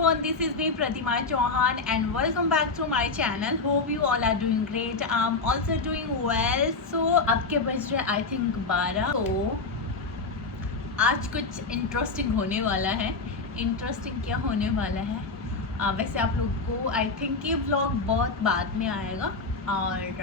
everyone, this is me Pratima Chauhan and welcome back to my channel. Hope you all are doing great. I'm also doing well. So आपके बज रहे I think 12। तो आज कुछ interesting होने वाला है। इंटरेस्टिंग क्या होने वाला है, वैसे आप लोग को आई थिंक ये व्लॉग बहुत बाद में आएगा और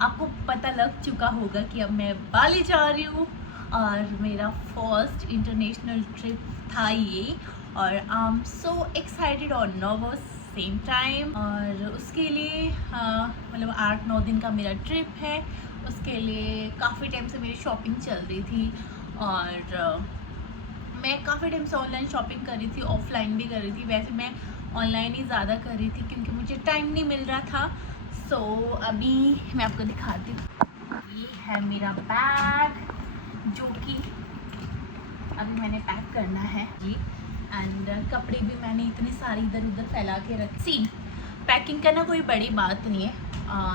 आपको पता लग चुका होगा कि अब मैं बाली जा रही हूँ और मेरा फर्स्ट इंटरनेशनल ट्रिप था ये और आई एम सो एक्साइटेड और नर्वस सेम टाइम। और उसके लिए मतलब 8-9 दिन का मेरा ट्रिप है। उसके लिए काफ़ी टाइम से मेरी शॉपिंग चल रही थी और मैं काफ़ी टाइम से ऑनलाइन शॉपिंग कर रही थी, ऑफलाइन भी कर रही थी। वैसे मैं ऑनलाइन ही ज़्यादा कर रही थी क्योंकि मुझे टाइम नहीं मिल रहा था। सो अभी मैं आपको दिखाती हूँ। ये है मेरा बैग जो कि अभी मैंने पैक करना है जी। एंड कपड़े भी मैंने इतने सारे इधर उधर फैला के रखे। सी पैकिंग करना कोई बड़ी बात नहीं है,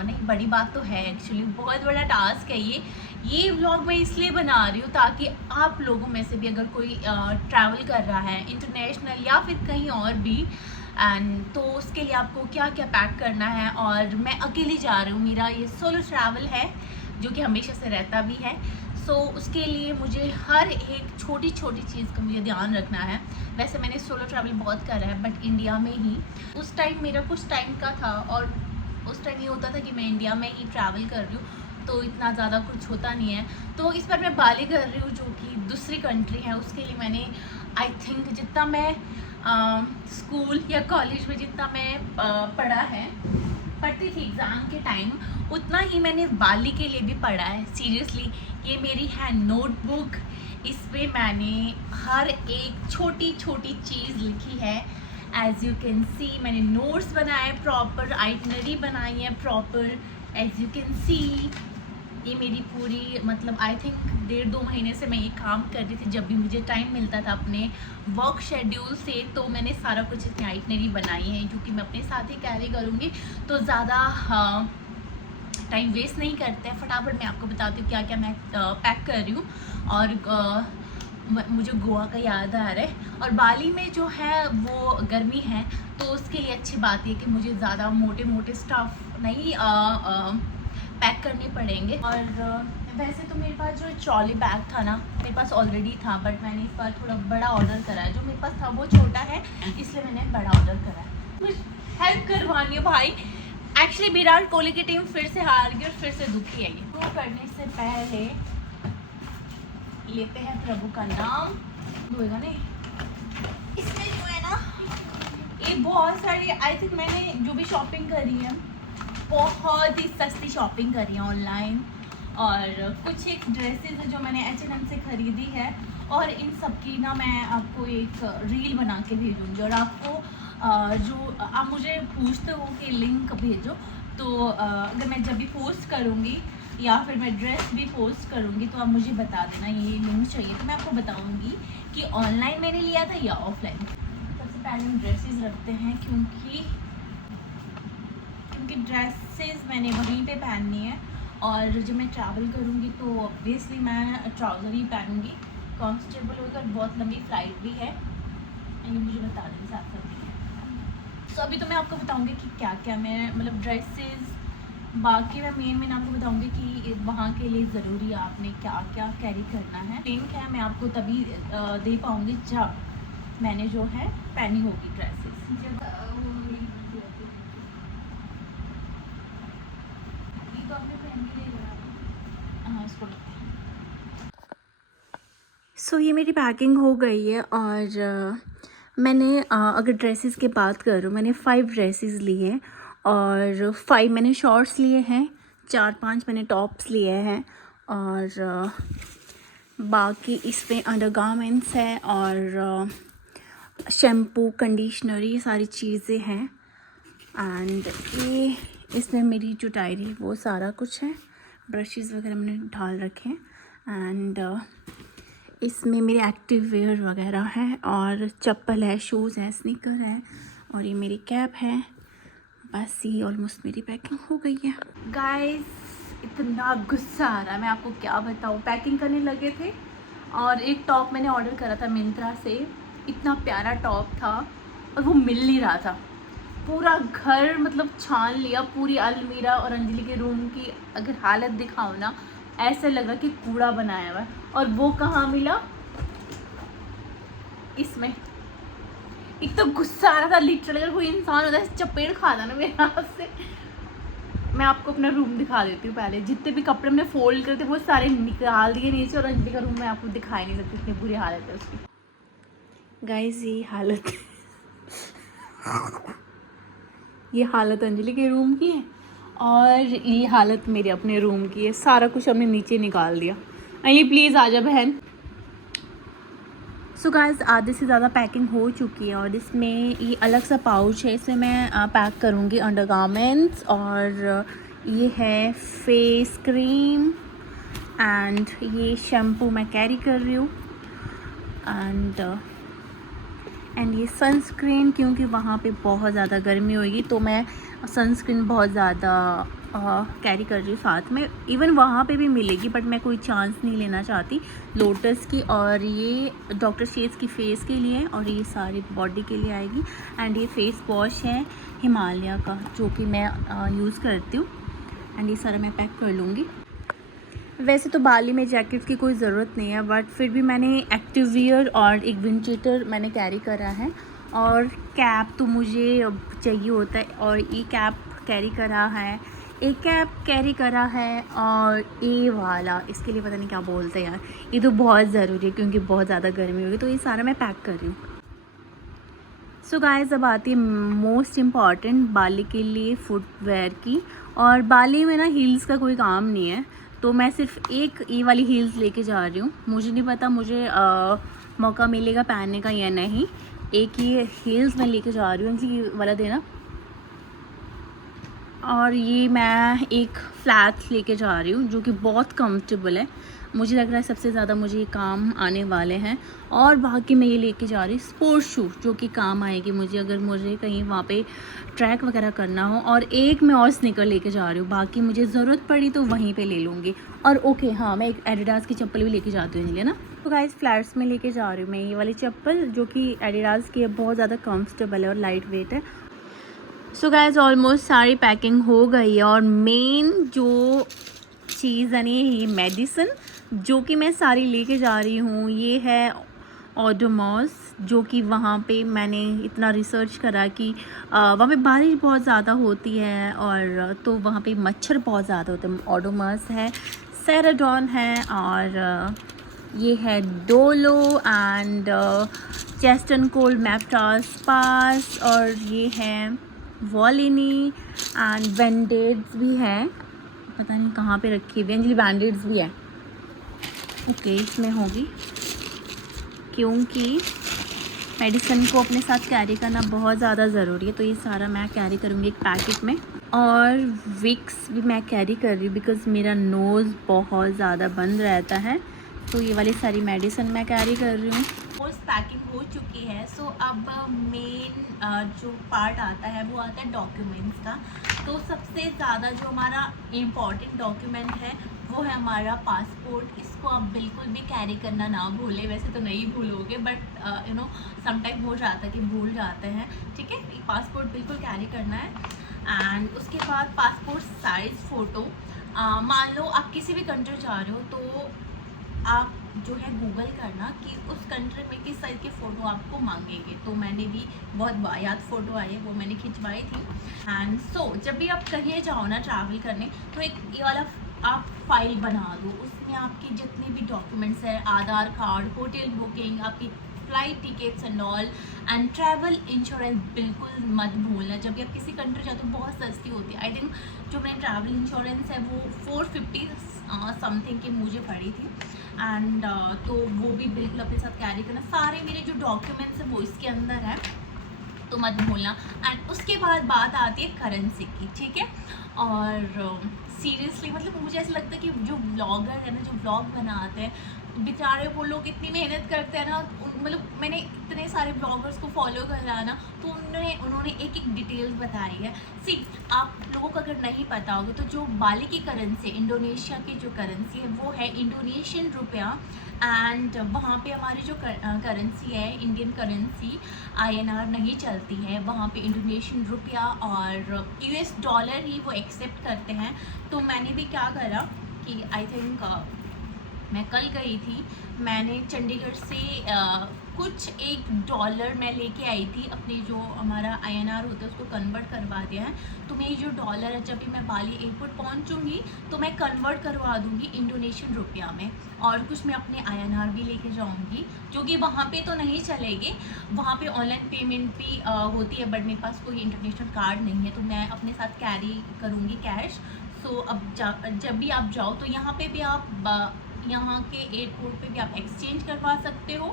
नहीं बड़ी बात तो है एक्चुअली, बहुत बड़ा टास्क है ये व्लॉग मैं इसलिए बना रही हूँ ताकि आप लोगों में से भी अगर कोई ट्रैवल कर रहा है इंटरनेशनल या फिर कहीं और भी एंड तो उसके लिए आपको क्या क्या पैक करना है। और मैं अकेली जा रही हूँ, मेरा ये सोलो ट्रैवल है जो कि हमेशा से रहता भी है। सो उसके लिए मुझे हर एक छोटी छोटी चीज़ का मुझे ध्यान रखना है। वैसे मैंने सोलो ट्रैवल बहुत करा है बट इंडिया में ही। उस टाइम मेरा कुछ टाइम का था और उस टाइम ये होता था कि मैं इंडिया में ही ट्रैवल कर रही हूँ तो इतना ज़्यादा कुछ होता नहीं है। तो इस बार मैं बाली कर रही हूँ जो कि दूसरी कंट्री है। उसके लिए मैंने आई थिंक जितना मैं स्कूल या कॉलेज में जितना मैं पढ़ती थी एग्ज़ाम के टाइम उतना ही मैंने बाली के लिए भी पढ़ा है। सीरियसली ये मेरी है नोटबुक, इस पे मैंने हर एक छोटी छोटी चीज़ लिखी है। एज यू कैन सी मैंने नोट्स बनाए, प्रॉपर आइटनरी बनाई है proper. As you can see ये मेरी पूरी मतलब आई थिंक 1.5-2 महीने से मैं ये काम कर रही थी। जब भी मुझे टाइम मिलता था अपने वर्क शेड्यूल से तो मैंने सारा कुछ इतनी आइटनरी बनाई है जो कि मैं अपने साथ ही कैरी करूँगी। तो ज़्यादा टाइम वेस्ट नहीं करते हैं, फटाफट मैं आपको बताती हूँ क्या क्या मैं पैक कर रही हूँ। और मुझे गोवा का याद आ रहा है और बाली में जो है वो गर्मी है तो उसके लिए अच्छी बात है कि मुझे ज़्यादा मोटे मोटे स्टफ़ नहीं पैक करने पड़ेंगे। और वैसे तो मेरे पास जो ट्रॉली बैग था ना मेरे पास ऑलरेडी था बट मैंने इस बार थोड़ा बड़ा ऑर्डर करा है। जो मेरे पास था वो छोटा है इसलिए मैंने बड़ा ऑर्डर करा है। कुछ हेल्प करवानी है भाई। एक्चुअली विराट कोहली की टीम फिर से हार गई और फिर से दुखी है। ये शुरू करने से पहले लेते हैं प्रभु का नाम। होएगा नहीं इसमें जो है ना ये बहुत सारी आई थिंक मैंने जो भी शॉपिंग करी है बहुत ही सस्ती शॉपिंग करी है ऑनलाइन। और कुछ एक ड्रेसेस है जो मैंने H&M से ख़रीदी है और इन सब की ना मैं आपको एक रील बना के भेजूँगी। और आपको जो आप मुझे पूछते हो कि लिंक भेजो तो अगर मैं जब भी पोस्ट करूँगी या फिर मैं ड्रेस भी पोस्ट करूँगी तो आप मुझे बता देना ये लिंक चाहिए तो मैं आपको बताऊँगी कि ऑनलाइन मैंने लिया था या ऑफलाइन। सबसे पहले हम ड्रेसेस रखते हैं क्योंकि ड्रेसेस मैंने वहीं पे पहननी है और जब मैं ट्रैवल करूँगी तो ऑब्वियसली मैं ट्राउज़र ही पहनूँगी, कंफर्टेबल होकर। बहुत लंबी फ़्लाइट भी है ये मुझे बता दें साथ साथ। तो अभी तो मैं आपको बताऊँगी कि क्या क्या मैं मतलब ड्रेसेस बाकी मैं मेन आपको बताऊँगी कि वहाँ के लिए ज़रूरी आपने क्या क्या कैरी करना है। लिंक है मैं आपको तभी दे पाऊँगी जब मैंने जो है पहनी होगी ड्रेसेस। जब सो ये मेरी पैकिंग हो गई है और मैंने अगर ड्रेसेस की बात करूँ मैंने 5 ड्रेसेस लिए हैं और 5 मैंने शॉर्ट्स लिए हैं, 4-5 मैंने टॉप्स लिए हैं और बाकी इसमें अंडरगारमेंट्स है और शैम्पू कंडीशनर ये सारी चीज़ें हैं। एंड ये इसमें मेरी जो डायरी वो सारा कुछ है, ब्रशेस वगैरह मैंने डाल रखे हैं एंड इसमें मेरे एक्टिव वेयर वगैरह है और चप्पल है, शूज़ हैं, स्नीकर है और ये मेरी कैप है। बस ये ऑलमोस्ट मेरी पैकिंग हो गई है। गाइस इतना गुस्सा आ रहा है मैं आपको क्या बताऊँ। पैकिंग करने लगे थे और एक टॉप मैंने ऑर्डर करा था मिंत्रा से, इतना प्यारा टॉप था और वो मिल नहीं रहा था। पूरा घर मतलब छान लिया, पूरी अलमीरा और अंजलि के रूम की अगर हालत दिखाओ ना, ऐसे लगा कि कूड़ा बनाया हुआ है। और वो कहाँ मिला? इसमें। एक तो गुस्सा आ रहा था लिटरली, अगर कोई इंसान होता है चपेट खाता ना मेरे हाथ से। मैं आपको अपना रूम दिखा देती हूँ पहले। जितने भी कपड़े मैंने फोल्ड करे थे वो सारे निकाल दिए नीचे, और अंजलि का रूम मैं आपको दिखा ही नहीं सकती, इतनी बुरी हालत है उसकी। गाइस ये हालत अंजलि के रूम की है, और ये हालत मेरे अपने रूम की है। सारा कुछ हमने नीचे निकाल दिया। ये प्लीज़ आ जा बहन। सो गाइस आधे से ज़्यादा पैकिंग हो चुकी है, और इसमें ये अलग सा पाउच है, इसमें मैं पैक करूँगी अंडरगारमेंट्स। और ये है फेस क्रीम, एंड ये शैम्पू मैं कैरी कर रही हूँ, एंड ये सनस्क्रीन, क्योंकि वहाँ पे बहुत ज़्यादा गर्मी होगी तो मैं सनस्क्रीन बहुत ज़्यादा कैरी कर रही हूँ साथ में। इवन वहाँ पे भी मिलेगी, बट मैं कोई चांस नहीं लेना चाहती। लोटस की, और ये डॉक्टर शेड्स की फ़ेस के लिए, और ये सारी बॉडी के लिए आएगी। एंड ये फ़ेस वॉश है हिमालय का, जो कि मैं यूज़ करती हूँ। एंड ये सारा मैं पैक कर लूँगी। वैसे तो बाली में जैकेट्स की कोई ज़रूरत नहीं है, बट फिर भी मैंने एक्टिव वियर और एक विंड चीटर मैंने कैरी करा है। और कैप तो मुझे चाहिए होता है, और ये कैप कैरी करा है, एक कैप कैरी करा है, और ये वाला, इसके लिए पता नहीं क्या बोलते हैं यार, ये तो बहुत ज़रूरी है क्योंकि बहुत ज़्यादा गर्मी होगी, तो ये सारा मैं पैक कर रही हूँ। सो गाइस अब आती है मोस्ट इम्पॉर्टेंट बाली के लिए फुटवेयर की। और बाली में ना हील्स का कोई काम नहीं है, तो मैं सिर्फ एक ये वाली हील्स लेके जा रही हूँ। मुझे नहीं पता मुझे मौका मिलेगा पहनने का या नहीं। एक ही हील्स मैं लेके जा रही हूँ, ये वाला देना। और ये मैं एक फ्लैट्स लेके जा रही हूँ, जो कि बहुत कंफर्टेबल है। मुझे लग रहा है सबसे ज़्यादा मुझे ये काम आने वाले हैं। और बाकी मैं ये लेके जा रही हूँ स्पोर्ट्स शू, जो कि काम आएगी मुझे अगर मुझे कहीं वहाँ पे ट्रैक वगैरह करना हो। और एक मैं और स्निकर लेके जा रही हूँ, बाकी मुझे ज़रूरत पड़ी तो वहीं पे ले लूँगी। और ओके हाँ, मैं एक एडिडास की चप्पल भी लेके जाती हूँ है ना। तो गाइस फ्लैट्स में लेके जा रही हूँ मैं ये वाली चप्पल, जो कि एडिडास की है, बहुत ज़्यादा कम्फर्टेबल है और लाइट वेट है। सो गाइस ऑलमोस्ट सारी पैकिंग हो गई है, और मेन जो चीज़ है ये मेडिसिन, जो कि मैं सारी लेके जा रही हूँ, ये है ओडोमॉस, जो कि वहाँ पे मैंने इतना रिसर्च करा कि वहाँ पे बारिश बहुत ज़्यादा होती है, और तो वहाँ पे मच्छर बहुत ज़्यादा होते हैं। ओडोमॉस है, सेराडॉन है, और ये है Dolo, and chest and cold मैप्टास पास, और ये है वॉलिनी, एंड बैंडेड्स भी है, पता नहीं कहाँ पे रखी हुई, अंजलि बैंडेड्स भी है। ओके इसमें होगी, क्योंकि मेडिसिन को अपने साथ कैरी करना बहुत ज़्यादा ज़रूरी है, तो ये सारा मैं कैरी करूँगी एक पैकेट में। और विक्स भी मैं कैरी कर रही हूँ, बिकॉज़ मेरा नोज़ बहुत ज़्यादा बंद रहता है, तो ये वाली सारी मेडिसिन मैं कैरी कर रही हूँ। पैकिंग हो चुकी है। सो अब मेन जो पार्ट आता है वो आता है डॉक्यूमेंट्स का। तो सबसे ज़्यादा जो हमारा इम्पॉर्टेंट डॉक्यूमेंट है वो है हमारा पासपोर्ट। इसको आप बिल्कुल भी कैरी करना ना भूलें, वैसे तो नहीं भूलोगे, बट यू नो समटाइम हो जाता है कि भूल जाते हैं, ठीक है। पासपोर्ट बिल्कुल कैरी करना है। एंड उसके बाद पासपोर्ट साइज़ फ़ोटो। मान लो आप किसी भी कंट्री जा रहे हो तो आप जो है गूगल करना कि उस कंट्री में किस साइज़ की फ़ोटो आपको मांगेंगे। तो मैंने भी बहुत वाहियात फ़ोटो आई है, वो मैंने खिंचवाई थी। एंड सो जब भी आप कहीं जाओ ना ट्रैवल करने, तो एक ये वाला आप फाइल बना दो, उसमें आपकी जितने भी डॉक्यूमेंट्स हैं, आधार कार्ड, होटल बुकिंग, आपकी flight tickets and all, and travel insurance बिल्कुल मत भूलना। जब भी आप किसी कंट्री जाते हो बहुत सस्ती होती है। आई थिंक जो मेरी ट्रैवल इंश्योरेंस है वो 450 समथिंग की मुझे पड़ी थी। एंड तो वो भी बिल्कुल अपने साथ कैरी करना। सारे मेरे जो डॉक्यूमेंट्स हैं वो इसके अंदर है, तो मत भूलना। एंड उसके बाद बात आती है करेंसी की, ठीक है। और सीरियसली मतलब मुझे ऐसा लगता है कि जो ब्लॉगर है ना, जो ब्लॉग बनाते हैं, बेचारे वो लोग इतनी मेहनत करते हैं ना, मतलब मैंने इतने सारे ब्लॉगर्स को फॉलो करा ना, तो उन्होंने एक एक डिटेल्स बताई है। सी, आप लोगों को अगर नहीं पता होगा तो जो बाली की करेंसी, इंडोनेशिया की जो करेंसी है वो है इंडोनेशियन रुपया। एंड वहाँ पे हमारी जो करेंसी है, इंडियन करेंसी INR नहीं चलती है, वहाँ पे इंडोनेशियन रुपया और US डॉलर ही वो एक्सेप्ट करते हैं। तो मैंने भी क्या करा कि आई थिंक मैं कल गई थी, मैंने चंडीगढ़ से कुछ $1 मैं लेके आई थी, अपने जो हमारा INR होता है उसको कन्वर्ट करवा दिया है। तो मेरी जो डॉलर है, जब भी मैं बाली एयरपोर्ट पहुंचूंगी तो मैं कन्वर्ट करवा दूंगी इंडोनेशियन रुपया में, और कुछ मैं अपने INR भी लेके जाऊंगी, जो कि वहाँ पे तो नहीं चलेगी, वहाँ पे ऑनलाइन पेमेंट भी होती है, बट मेरे पास कोई इंटरनेशनल कार्ड नहीं है, तो मैं अपने साथ कैरी करूँगी कैश। सो अब जब भी आप जाओ तो यहाँ पे भी आप यहाँ के एयरपोर्ट पे भी आप एक्सचेंज करवा सकते हो।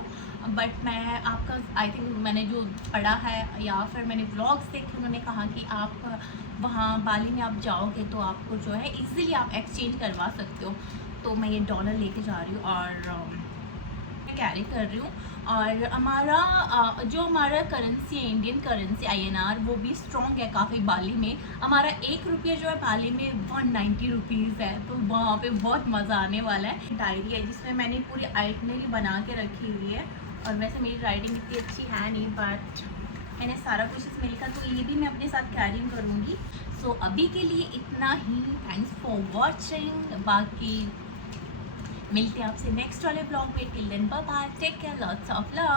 बट मैं आपका आई थिंक मैंने जो पढ़ा है या फिर मैंने व्लॉग्स देखे, उन्होंने कहा कि आप वहाँ बाली में आप जाओगे तो आपको जो है इजीली आप एक्सचेंज करवा सकते हो। तो मैं ये डॉलर लेके जा रही हूँ और कैरी कर रही हूँ। और जो हमारा करेंसी है, इंडियन करेंसी INR, वो भी स्ट्रॉन्ग है काफ़ी बाली में। हमारा 1 रुपया जो है बाली में 190 रुपीज़ है, तो वहाँ पे बहुत मज़ा आने वाला है। डायरी है जिसमें मैंने पूरी आइटनरी बना के रखी हुई है, और वैसे मेरी राइटिंग इतनी अच्छी है नहीं, बट मैंने सारा कुछ इसमें लिखा, तो ये भी मैं अपने साथ कैरी करूँगी। सो अभी के लिए इतना ही। Thanks for watching. बाकी मिलते हैं आपसे नेक्स्ट वाले ब्लॉग में। Till then bye bye, take care, lots of love.